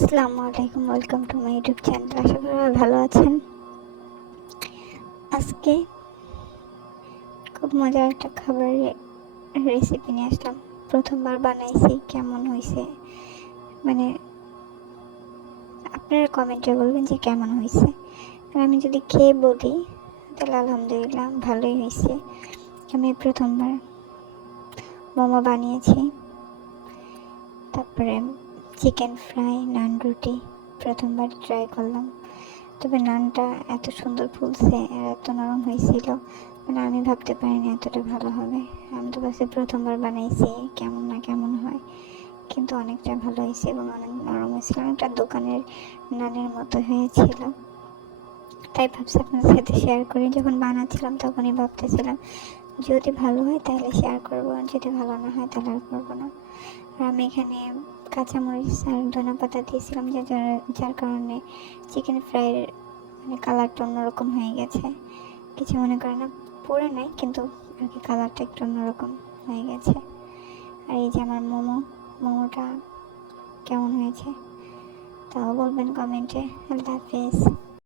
আসসালামু আলাইকুম, welcome to my YouTube channel. আশা করি ভালো আছেন। আজকে খুব মজার একটা খাবারের রেসিপি নিয়ে আসলাম। প্রথমবার বানাইছি, কেমন হয়েছে মানে আপনারা কমেন্টে বলবেন যে কেমন হয়েছে আর আমি যদি খেয়ে বলি, তাহলে আলহামদুলিল্লাহ ভালোই হয়েছে আমি প্রথমবার মোমো বানিয়েছি। তারপরে চিকেন ফ্রাই, নান রুটি, প্রথমবার ট্রাই করলাম। তবে নানটা এত সুন্দর ফুলছে, আর এত নরম হয়েছিল মানে আমি ভাবতে পারিনি এতটা ভালো হবে। আমি তো বাসে প্রথমবার বানাইছি, কেমন না কেমন হয়। কিন্তু অনেকটা ভালো হয়েছে এবং অনেক নরম হয়েছিল। অনেকটা দোকানের নানের মতো হয়েছিল। তাই ভাবছি আপনার সাথে শেয়ার করি। যখন বানাচ্ছিলাম তখনই ভাবতেছিলাম, যদি ভালো হয় তাহলে শেয়ার করব, যদি ভালো না হয় তাহলে আর করব না। আর আমি এখানে কাঁচামরিচ আর ধনে পাতা দিয়েছিলাম যে যার- কারণে চিকেন ফ্রাইয়ের মানে কালারটা অন্যরকম হয়ে গেছে। কিছু মনে করে না পুরো নাই, কিন্তু আর কি কালারটা একটু অন্যরকম হয়ে গেছে। আর এই যে আমার মোমো, মোমোটা কেমন হয়েছে? তাও বলবেন কমেন্টে আল্লাহ হাফেজ।